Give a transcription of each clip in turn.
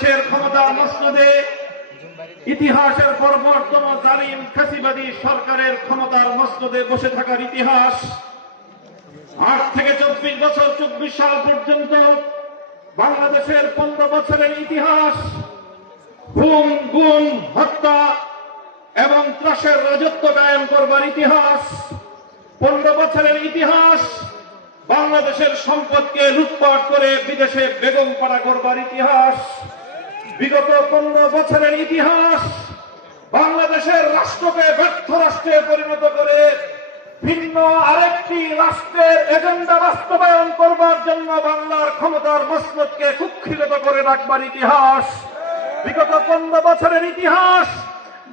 বাংলাদেশের ক্ষমতা মসনদে ইতিহাসের পরবর্তম জালিম ফ্যাসিবাদী সরকারের ক্ষমতার মসনদে বসে থাকার ইতিহাস। আট থেকে চব্বিশ বছর, চব্বিশ সাল পর্যন্ত বাংলাদেশের পনেরো বছরের ইতিহাস গুম গুম, হত্যা এবং ত্রাসের রাজত্ব কায়েম করবার ইতিহাস। পনেরো বছরের ইতিহাস, বাংলাদেশের সম্পদকে লুটপাট করে বিদেশে বেগম পাড়া করবার ইতিহাস। বিগত পনেরো বছরের ইতিহাস বাংলাদেশের রাষ্ট্রকে ব্যর্থ রাষ্ট্রে পরিণত করে ভিন্ন আরেকটি রাষ্ট্রের এজেন্ডা বাস্তবায়ন করবার জন্য বাংলার ক্ষমতার মসনদকে কুক্ষিগত করে রাখবার ইতিহাস। বিগত পনেরো বছরের ইতিহাস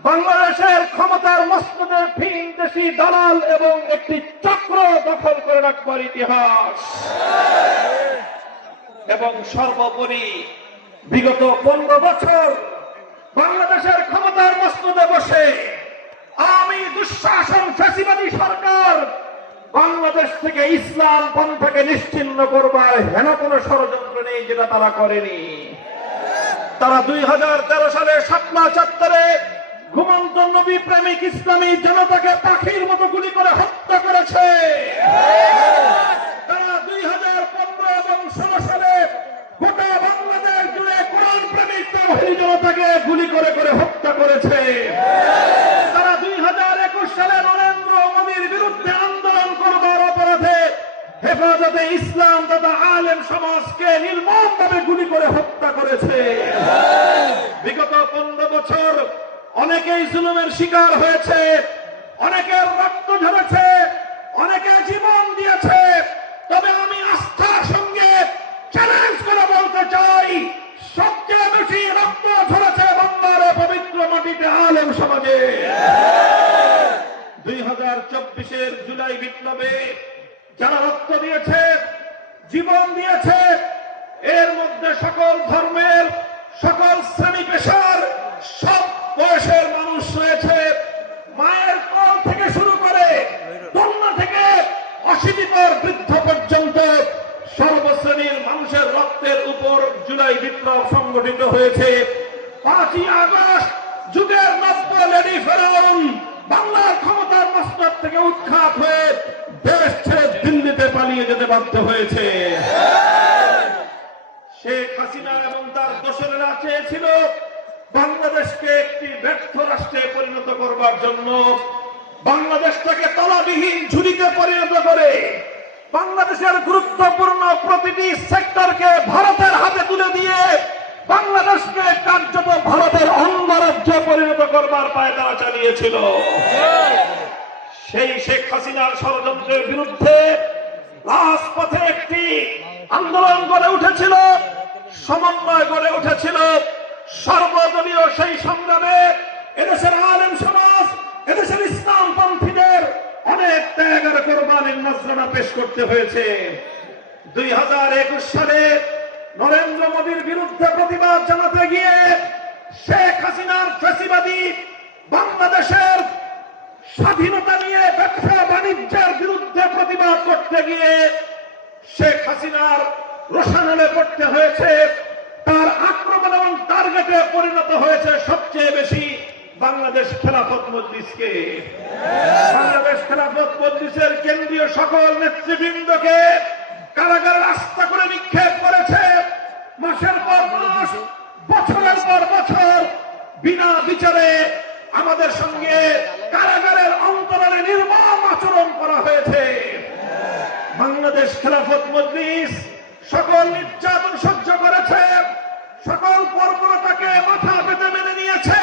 বাংলাদেশের ক্ষমতার মসনদে ভিন দেশি দালাল এবং একটি চক্র দখল করে রাখবার ইতিহাস। এবং সর্বোপরি বিগত পনেরো বছর বাংলাদেশের ক্ষমতার মসনদে বসে আমি দুঃশাসন ফ্যাসিবাদী সরকার বাংলাদেশ থেকে ইসলাম পন্থাকে নিশ্চিন্ন করবার হেন কোন ষড়যন্ত্র নেই যেটা তারা করেনি। তারা দুই হাজার তেরো সালে সাতমা চত্বরে ঘুমন্ত নবী প্রেমিক ইসলামী জনতাকে পাখির মতো গুলি করে হত্যা করেছে তারা দুই হাজার পনেরো এবং ষোলো সালে গোটা বাংলাদেশ জুড়ে কোরআন তৌহিদি জনতাকে গুলি করে করে হত্যা করেছে। তারা দুই হাজার একুশ সালে নরেন্দ্র মোদীর বিরুদ্ধে আন্দোলন করবার অপরাধে হেফাজতে ইসলাম তথা আলেম সমাজকে নির্মমভাবে গুলি করে হত্যা করেছে। বিগত পনেরো বছর অনেকেই জুলুমের শিকার হয়েছে, অনেকের রক্ত ঝরেছে, অনেকে জীবন দিয়েছে। তবে আমি আস্থার সঙ্গে চ্যালেঞ্জ করে বলতে চাই মাটিতে সমাজে। দুই হাজার চব্বিশের জুলাই বিপ্লবে যারা রক্ত দিয়েছে, জীবন দিয়েছে, এর মধ্যে সকল ধর্মের, সকল শ্রেণি পেশার, সব বয়সের মানুষ রয়েছে। মায়ের কল থেকে শুরু করে কন্যা থেকে অশীতিকর বৃদ্ধ পর্যন্ত সর্বশ্রেণীর মানুষের রক্তের উপর জুলাই বিপ্লব সংগঠিত হয়েছে। পাঁচই আগস্ট নব্য ফেরাউন বাংলার ক্ষমতার মস্তক থেকে উৎখাত হয়ে দেশ ছেড়ে দিল্লিতে পালিয়ে যেতে বাধ্য হয়েছে। শেখ হাসিনা এবং তার দোসরেরা চেয়েছিল বাংলাদেশকে একটি ব্যর্থ রাষ্ট্রে পরিণত করবার জন্য। বাংলাদেশটাকে তলাবিহীন ঝুড়িতে পরিণত করে বাংলাদেশের গুরুত্বপূর্ণ প্রতিটি সেক্টরকে ভারতের হাতে তুলে দিয়ে বাংলাদেশকে কার্যত ভারতের অঙ্গরাজ্যে পরিণত করবার পায় তারা চালিয়েছিল। সেই শেখ হাসিনার ষড়যন্ত্রের বিরুদ্ধে রাজপথে একটি আন্দোলন গড়ে উঠেছিল, সমন্বয় গড়ে উঠেছিল। সর্বদলীয় সেই সংগ্রামে এদেশের আলেম সমাজ, এদেশের ইসলাম পন্থীদের অনেক ত্যাগ আর কোরবানির নজরানা পেশ করতে হয়েছে। দুই হাজার একুশ সালে নরেন্দ্র মোদীর বিরুদ্ধে প্রতিবাদ জানাতে গিয়ে শেখ হাসিনার ফেসিবাদী বাংলাদেশের স্বাধীনতা নিয়ে ব্যবসা বাণিজ্যের বিরুদ্ধে প্রতিবাদ করতে গিয়ে শেখ হাসিনার রোশানলে পড়তে হয়েছে। তার আক্রমণ এবং টার্গেটে পরিণত হয়েছে সবচেয়ে বেশি বাংলাদেশ খেলাফত মজলিসকে। বাংলাদেশ খেলাফত মজলিসের কেন্দ্রীয় সকল নেতৃবৃন্দকে কারাগারে রাস্তা করে নিক্ষেপ করেছে। মাসের পর মাস, বছরের পর বছর বিনা বিচারে আমাদের সঙ্গে কারাগারের অন্তরালে নির্মম আচরণ করা হয়েছে। বাংলাদেশ খেলাফত মজলিস সকল নির্যাতন সহ্য করেছে, সকল কর্মরতাকে মাথা পেতে মেনে নিয়েছে।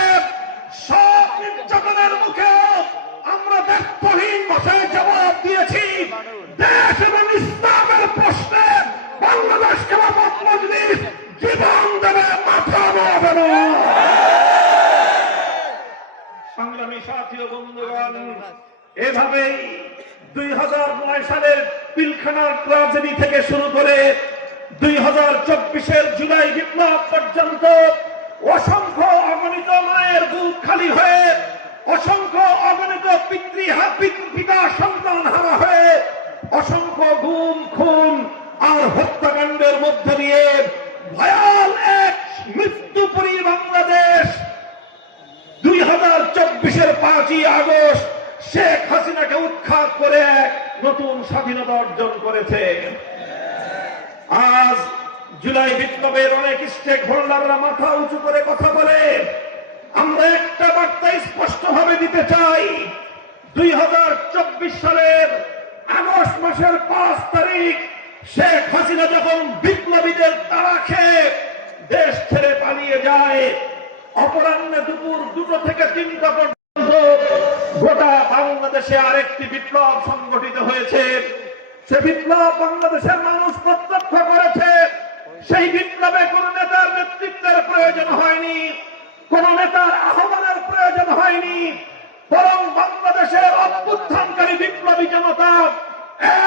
সব নির্যাতনের মুখে আমরা ব্যর্থহীন ভাষায় জবাব দিয়েছি। দেশ এবং প্রশ্নে বাংলাদেশ মজলিস জীবন মাথা নোয়াবে না সংগ্রামী সাথী বন্ধুগণ, এভাবেই দুই হাজার নয় সালের পিলখানার ট্রাজেডি থেকে শুরু করে দুই হাজার চব্বিশের জুলাই বিপ্লব পর্যন্ত অসংখ্য অগণিত মায়ের বুক খালি হয়ে, অসংখ্য অগণিত পিতৃ পিতা সন্তান হারা হয়ে, অসংখ্য গুম, খুন আর হত্যাকাণ্ডের মধ্যে দিয়ে ভয়াল এক মৃত্যুপুরী বাংলাদেশ। দুই হাজার চব্বিশের পাঁচই আগস্ট শেখ হাসিনাকে উৎখাত করে নতুন স্বাধীনতা অর্জন করেছে। আজ জুলাই বিপ্লবের অনেক স্টেক হোল্ডাররা মাথা উঁচু করে কথা বলে। আমরা একটা বার্তা স্পষ্ট ভাবে দিতে চাই। দুই হাজার চব্বিশ সালের আগস্ট মাসের পাঁচ তারিখ শেখ হাসিনা যখন বিপ্লবীদের তাড়া খেয়ে দেশ ছেড়ে পালিয়ে যায়, অপরাহ্নে দুপুর দুটো থেকে তিনটা পর্যন্ত গোটা বাংলাদেশে আরেকটি বিপ্লব সংগঠিত হয়েছে। সে বিপ্লব বাংলাদেশের মানুষ প্রত্যক্ষ করেছে। সেই বিপ্লবে কোন নেতার নেতৃত্বের প্রয়োজন হয়নি, কোন নেতার আহ্বানের প্রয়োজন হয়নি, বরং বাংলাদেশের অভ্যুত্থানকারী বিপ্লবী জনতা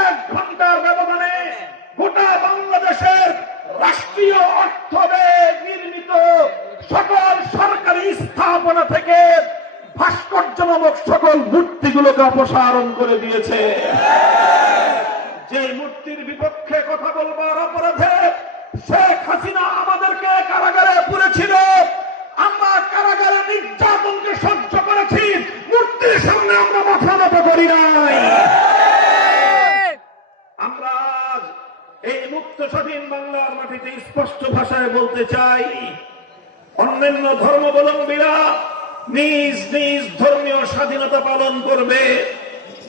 এক ঘণ্টার ব্যবধানে গোটা বাংলাদেশের রাষ্ট্রীয় অর্থ নির্মিত সকল সরকারি স্থাপনা থেকে ভাস্কর্য নামক সকল মূর্তিগুলোকে অপসারণ করে দিয়েছে। যে মূর্তির বিপক্ষে কথা বলবার অপরাধে শেখ হাসিনা আমাদেরকে কারাগারে পুরেছিল। আমরা কারাগারে নির্যাতনকে সহ্য করেছি। মূর্তির সামনে আমরা মাথা নত করি নাই আমরা আজ এই মুক্ত স্বাধীন বাংলার মাটিতে স্পষ্ট ভাষায় বলতে চাই, অন্যান্য ধর্মাবলম্বীরা নিজ নিজ ধর্মীয় স্বাধীনতা পালন করবে।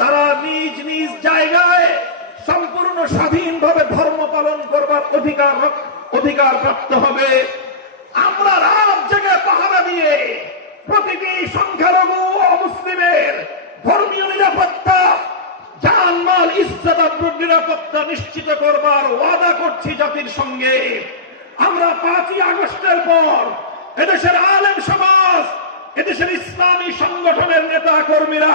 তারা নিজ নিজ জায়গায় সম্পূর্ণ স্বাধীনভাবে ধর্ম পালন করবার অধিকার অধিকার প্রাপ্ত হবে। আমরা রাত জেগে পাহারা দিয়ে প্রতিটি সংখ্যালঘু অমুসলিমের ধর্মীয় নিরাপত্তা জানমাল ইজ্জত নিরাপত্তা নিশ্চিত করবার ওয়াদা করছি জাতির সঙ্গে। আমরা পাঁচই আগস্টের পর এদেশের আলেম সমাজ, এদেশের ইসলামী সংগঠনের নেতা কর্মীরা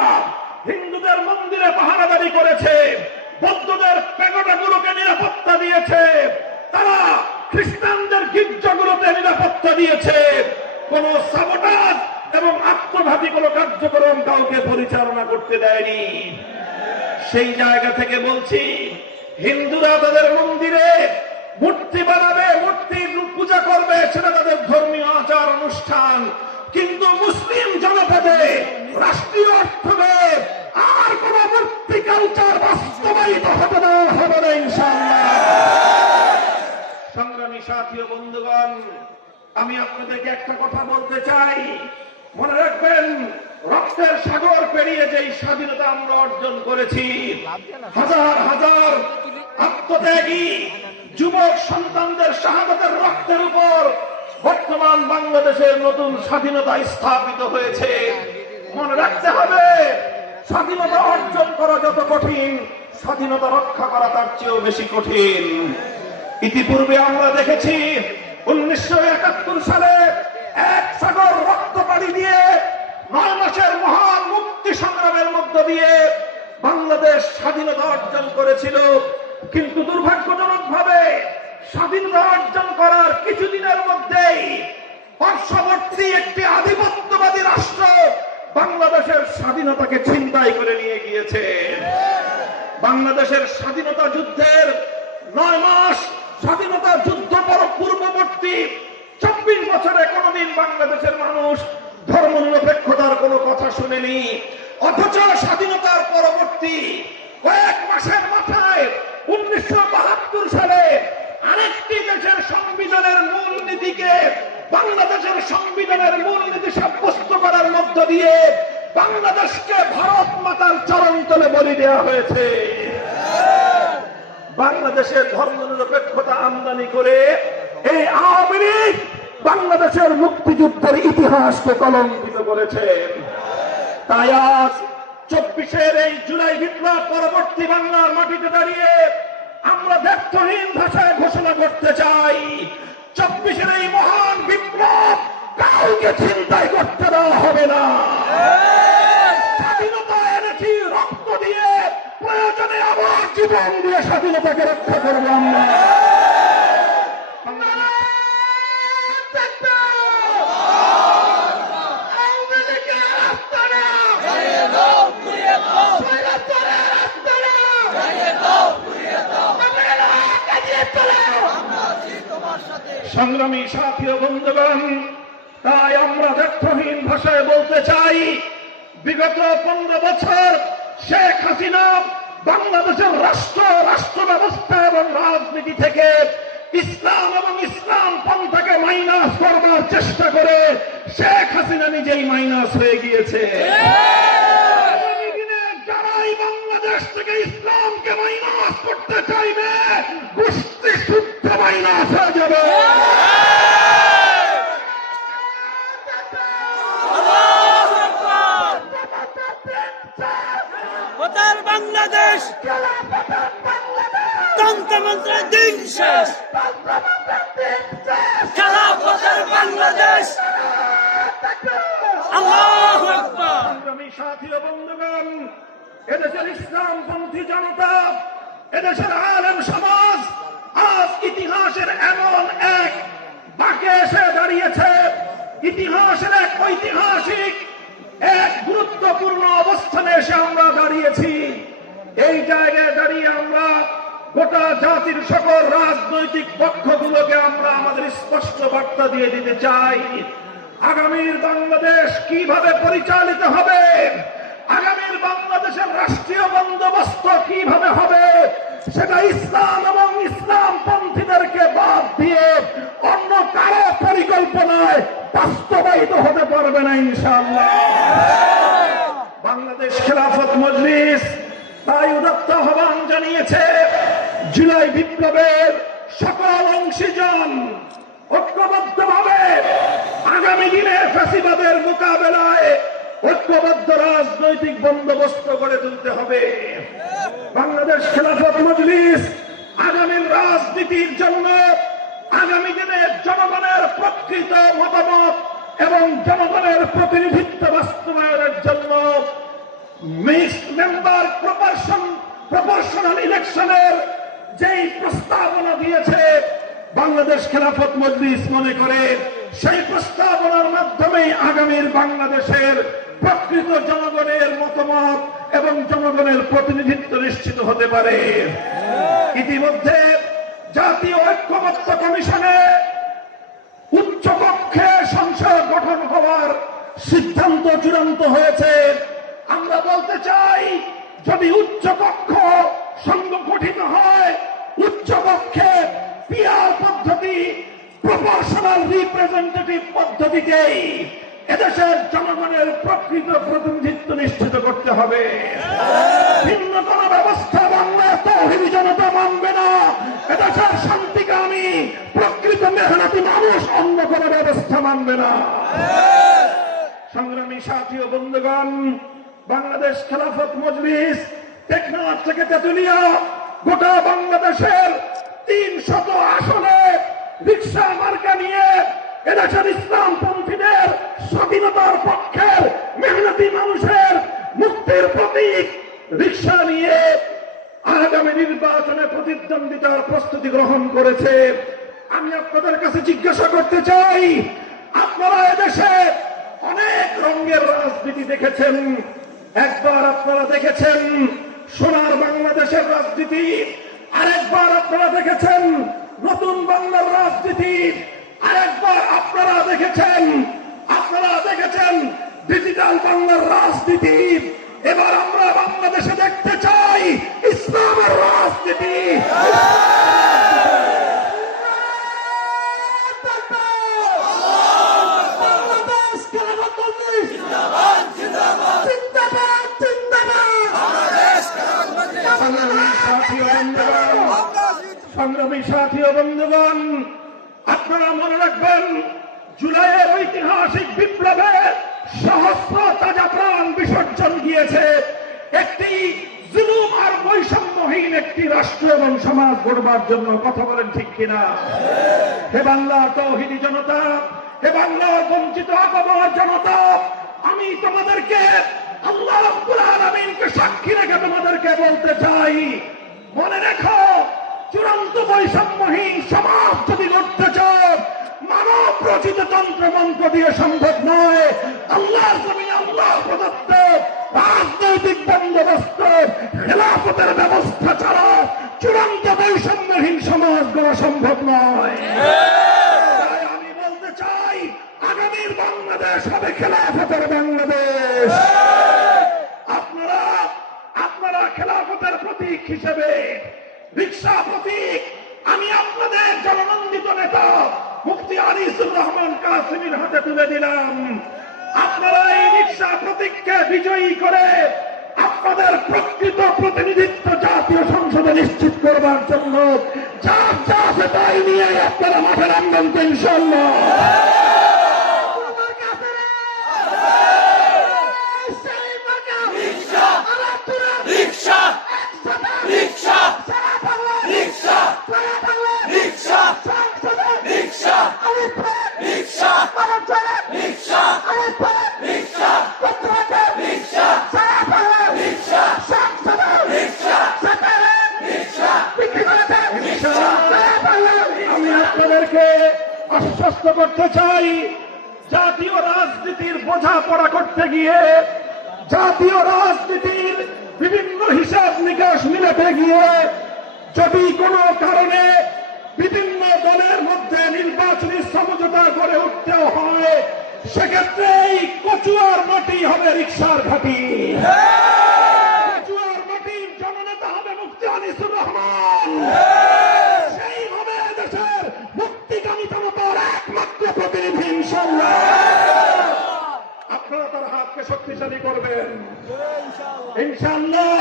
হিন্দুদের মন্দিরে পাহারাদারি করেছে, বৌদ্ধদের পেগোটাগুলোকে নিরাপত্তা দিয়েছে, তারা খ্রিস্টানদের গির্জাগুলোতে নিরাপত্তা দিয়েছে। কোন সাবোটাজ এবং আত্মঘাতী কোন কার্যক্রম কাউকে পরিচালনা করতে দেয়নি। সেই জায়গা থেকে বলছি, হিন্দুরা তাদের মন্দিরে মূর্তি বানাবে, মূর্তি পূজা করবে, সেটা তাদের ধর্মীয় আচার, অনুষ্ঠান। কিন্তু মুসলিম জনপদে, রাষ্ট্রীয় অর্থবে আর কোন মূর্তি কালচার বাস্তবায়িত হতে দেওয়া হবে না সংগ্রামী সাথী বন্ধুগণ, আমি আপনাদেরকে একটা কথা বলতে চাই। মনে রাখবেন রক্তের সাগর পেরিয়ে যেই স্বাধীনতা আমরা অর্জন করেছি, হাজার হাজার আত্মত্যাগী যুবক সন্তানদের শাহাদতের রক্তের উপর বর্তমান বাংলাদেশের নতুন স্বাধীনতা স্থাপিত হয়েছে। মনে রাখতে হবে, স্বাধীনতা অর্জন করা যত কঠিন, স্বাধীনতা রক্ষা করা তার চেয়েও বেশি কঠিন। ইতিপূর্বে আমরা দেখেছি, উনিশশো একাত্তর সালে এক সাগর রক্ত পাড়ি দিয়ে মাসের মহান মুক্তি সংগ্রামের মধ্য দিয়ে বাংলাদেশ স্বাধীনতা অর্জন করেছিল। কিন্তু দুর্ভাগ্যজনক ভাবে স্বাধীনতা অর্জন করার কিছুদিনের মধ্যেই পার্শ্ববর্তী একটি আধিপত্যবাদী রাষ্ট্র বাংলাদেশের স্বাধীনতাকে ছিনতাই করে নিয়ে গিয়েছে। বাংলাদেশের স্বাধীনতা যুদ্ধের নয় মাস স্বাধীনতা যুদ্ধ পর পূর্ববর্তী চব্বিশ বছরে কোনদিন বাংলাদেশের মানুষ শুনেনি অথচ স্বাধীনতার পরবর্তী কয়েক মাসের মাথায় উনিশশো বাহাত্তর সালে আরেকটি দেশের সংবিধানের মূল নীতিকে বাংলাদেশের সংবিধানের মূল নীতি সাব্যস্ত করার মধ্য দিয়ে বাংলাদেশকে ভারত মাতার চরণ তলে বলি দেওয়া হয়েছে। বাংলাদেশে ধর্ম নিরপেক্ষতা আমদানি করে এই আওয়ামী লীগ বাংলাদেশের মুক্তিযুদ্ধের ইতিহাসকে কলঙ্কিত করেছে। তাই আজ চব্বিশের এই জুলাই বিপ্লব পরবর্তী বাংলার মাটিতে দাঁড়িয়ে আমরা ব্যর্থহীন ভাষায় ঘোষণা করতে চাই। চব্বিশের এই মহান বিপ্লব কাউকে চিন্তাই করতে দেওয়া হবে না। স্বাধীনতা এনেছি, রক্ত দিয়ে প্রয়োজনে আবার জীবন দিয়ে স্বাধীনতাকে রক্ষা করব আমরা। সংগ্রামী সাথী ও বন্ধুগণ, তাই আমরা ব্যর্থহীন ভাষায় বলতে চাই, বিগত পনেরো বছর শেখ হাসিনা বাংলাদেশের রাষ্ট্র রাষ্ট্র ব্যবস্থা এবং রাজনীতি থেকে ইসলাম এবং ইসলাম পন্থাকে মাইনাস করবার চেষ্টা করে শেখ হাসিনা নিজেই মাইনাস হয়ে গিয়েছে। বাংলাদেশ থেকে ইসলামকে মাইনাস করতে চাইবে গোষ্ঠী শুদ্ধ মাইনাস হয়ে যাবে ওদের বাংলাদেশ তন্ত্রমন্ত্রের দিন শেষ খেলাফতের বাংলাদেশ আল্লাহ আকবার সংগ্রামী সাথী ও বন্ধুগণ এদেশের ইসলামপন্থী জনতা এদেশের আলেম সমাজ আজ ইতিহাসের এমন এক বাঁকে এসে দাঁড়িয়েছে ইতিহাসের এক ঐতিহাসিক এক গুরুত্বপূর্ণ অবস্থানে এসে আমরা দাঁড়িয়েছি এই জায়গায় দাঁড়িয়ে আমরা গোটা জাতির সকল রাজনৈতিক পক্ষগুলোকে আমরা আমাদের স্পষ্ট বার্তা দিয়ে দিতে চাই। আগামীর বাংলাদেশ কীভাবে পরিচালিত হবে? আগামীর বাংলাদেশের রাষ্ট্রীয় বন্দোবস্ত কীভাবে হবে? সেটা ইসলাম এবং ইসলাম পন্থীদেরকে বাদ দিয়ে অন্য কারও পরিকল্পনায় বাস্তবায়িত হতে পারবে না ইনশাআল্লাহ। বাংলাদেশ খেলাফত মজলিস বিপ্লবের সকল অংশীজন ঐক্যবদ্ধভাবে আগামী দিনে ফ্যাসিবাদের মোকাবেলায় ঐক্যবদ্ধ রাজনৈতিক বন্দোবস্ত গড়ে তুলতে হবে। বাংলাদেশ খেলাফত মজলিস আগামীর রাজনীতির জন্য আগামী দিনে জনগণের প্রকৃত মতামত এবং জনগণের প্রতিনিধিত্ব বাস্তবায়নের জন্য মিক্সড মেম্বার প্রপারশন প্রপোর্শনাল ইলেকশনের যেই প্রস্তাবনা দিয়েছে বাংলাদেশ খেলাফত মজলিস মনে করে, সেই প্রস্তাবনার মাধ্যমে আগামীর বাংলাদেশের প্রকৃত জনগণের মতামত এবং জনগণের প্রতিনিধিত্ব নিশ্চিত হতে পারে। ইতিমধ্যে জাতীয় ঐক্যমত্য কমিশনে উচ্চকক্ষে সংসদ গঠন হওয়ার সিদ্ধান্ত চূড়ান্ত হয়েছে। আমরা বলতে চাই, যদি উচ্চকক্ষ সংগঠিত হয়। উচ্চকক্ষে পিয়ার পদ্ধতি প্রপোর্শনাল রিপ্রেজেন্টেটিভ পদ্ধতিতেই এদেশের জনগণের প্রকৃত প্রতিনিধিত্ব নিশ্চিত করতে হবে। ভিন্ন কোন ব্যবস্থা বাংলা তৌহিদি জনতা মানবে না। এদেশের শান্তিকামী, প্রকৃত মেহনতি মানুষ অন্য কোন ব্যবস্থা মানবে না। সংগ্রামী সাথী ও বন্ধুগণ, বাংলাদেশ খেলাফত মজলিস টেকনাফ থেকে তেতুলিয়া গোটা বাংলাদেশের তিন শত আসনে রিক্সা মার্কা নিয়ে এদেশের ইসলাম পন্থীদের স্বাধীনতার পক্ষের মেহনতি মানুষের মুক্তির প্রতীক রিক্সা নিয়ে আগামী নির্বাচনে প্রতিদ্বন্দ্বিতার প্রস্তুতি গ্রহণ করেছে। আমি আপনাদের কাছে জিজ্ঞাসা করতে চাই, আপনারা এদেশে অনেক রঙের রাজনীতি দেখেছেন, একবার আপনারা দেখেছেন সোনার বাংলাদেশের রাজনীতি। আরেকবার আপনারা দেখেছেন নতুন বাংলার রাজনীতি। আরেকবার আপনারা দেখেছেন আপনারা দেখেছেন ডিজিটাল বাংলার রাজনীতি। এবার আমরা বাংলাদেশে দেখতে চাই ইসলামের রাজনীতি বাংলাদেশ খেলাফত মজলিস জিন্দাবাদ জিন্দাবাদ সংগ্রামী সাথী ও বন্ধুগণ সংগ্রামী সাথী ও বন্ধুগণ আপনারা মনে রাখবেন জুলাইয়ের ঐতিহাসিক বিপ্লবে সহস্র তাজা প্রাণ বিসর্জন গিয়েছে একটি জুলুম আর বৈষম্যহীন একটি রাষ্ট্র এবং গড়বার জন্য কথা বলেন ঠিক কিনা? হে বাংলার তৌহিদি জনতা, হে বাংলার বঞ্চিত আকবর জনতা, আমি তোমাদেরকে সাক্ষী রেখে তোমাদেরকে বলতে চাই। মনে রেখো, চূড়ান্ত বৈষম্যহীন সমাজ যদি লড়তে চাও মানব রচিত তন্ত্র মন্ত্র দিয়ে সম্ভব নয় আল্লাহর জমি আল্লাহ প্রদত্ত রাজনৈতিক বন্দোবস্ত খেলাফতের ব্যবস্থা ছাড়া চূড়ান্ত বৈষম্যহীন সমাজ গড়া সম্ভব নয় তাই আমি বলতে চাই আগামীর বাংলাদেশ হবে খেলাফতের বাংলাদেশ হিসেবে, রিক্সা প্রতীক, আমি আপনাদের জননন্দিত নেতা, মুফতি আনিসুর রহমান কাসিমের হাতে তুলে দিলাম। আপনারা এই রিক্সা প্রতীককে বিজয়ী করে আপনাদের প্রকৃত প্রতিনিধিত্ব জাতীয় সংসদে নিশ্চিত করবার জন্য যা যা আছে তাই নিয়ে আপনারা মাঠে নামবেন ইনশাল্লাহ আপনাদেরকে আশ্বস্ত করতে চাই জাতীয় রাজনীতির বোঝাপড়া করতে গিয়ে জাতীয় রাজনীতির বিভিন্ন হিসাব নিকাশ মিলাতে গিয়ে যদি কোনো কারণে বিভিন্ন দলের মধ্যে নির্বাচনী সমঝোতা করে উঠতেও হয় সেক্ষেত্রে এই কচুয়ার মাটি হবে রিক্সার ঘাটি কচুয়ার মাটির জননেতা হবে মুফতি আনিসুর রহমান সেই হবে দেশের মুক্তিকামী জনতার একমাত্র প্রতিনিধি ইনশাল্লাহ আপনারা তার হাতকে শক্তিশালী করবেন। ইনশাল্লাহ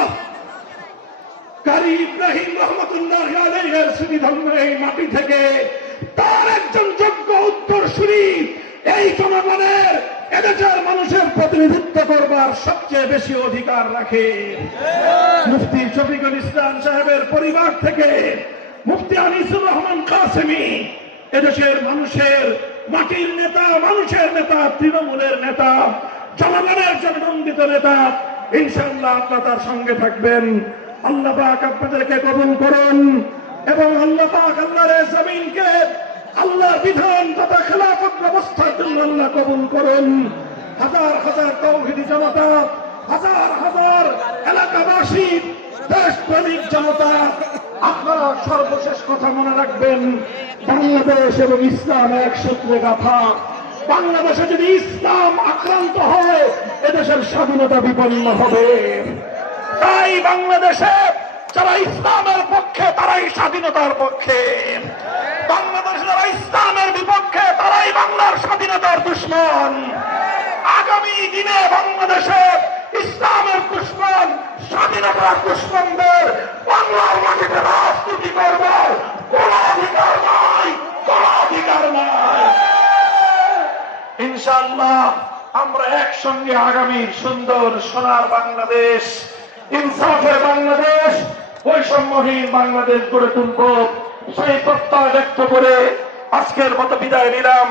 কারি ইব্রাহিম রহমতুল্লাহ স্মৃতিধন্য এই মাটি থেকে তার একজন যোগ্য উত্তরসূরি এই জনগণের এদেশের মানুষের প্রতিনিধিত্ব করবার সবচেয়ে বেশি অধিকার রাখে। মুফতি শফিকুল ইসলাম সাহেবের পরিবার থেকে মুফতি আনিসুর রহমান কাসেমি এদেশের মানুষের মাটির নেতা মানুষের নেতা তৃণমূলের নেতা জনগণের জননন্দিত নেতা ইনশাল্লাহ আপনার তার সঙ্গে থাকবেন। আল্লাহ পাক আপনাদেরকে কবুল করুন এবং আল্লাহ পাক আল্লাহর জমিনকে আল্লাহর বিধান তথা খেলাফত ব্যবস্থার জন্য আল্লাহ কবুল করুন। হাজার হাজার তৌহিদি জনতা হাজার হাজার এলাকাবাসী, দেশপ্রেমিক জনতা আপনারা সর্বশেষ কথা মনে রাখবেন, বাংলাদেশ এবং ইসলাম এক সূত্রে গাথা। বাংলাদেশে যদি ইসলাম আক্রান্ত হয়, এদেশের স্বাধীনতা বিপন্ন হবে। তাই বাংলাদেশে যারা ইসলামের পক্ষে, তারাই স্বাধীনতার পক্ষে। বাংলাদেশ যারা ইসলামের বিপক্ষে, তারাই বাংলার স্বাধীনতার দুশ্মন। আগামী দিনে বাংলাদেশে ইসলামের দুশ্মন, স্বাধীনতার দুশ্মনদের বাংলার মাটিতে রাজনীতি করবার কোন অধিকার নাই, কোন অধিকার নাই। ইনশাআল্লাহ আমরা একসঙ্গে আগামীর সুন্দর সোনার বাংলাদেশ ইনসাফের বাংলাদেশ বৈষম্যহীন বাংলাদেশ গড়ে তুলব সেই প্রত্যয় ব্যক্ত করে আজকের মতো বিদায় নিলাম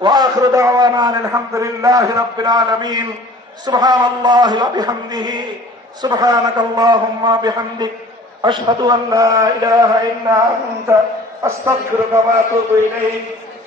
واخر دعوانا أن الحمد لله رب العالمين سبحان الله وبحمده سبحانك اللهم بحمدك اشهد ان لا اله الا انت استغفرك واتوب اليك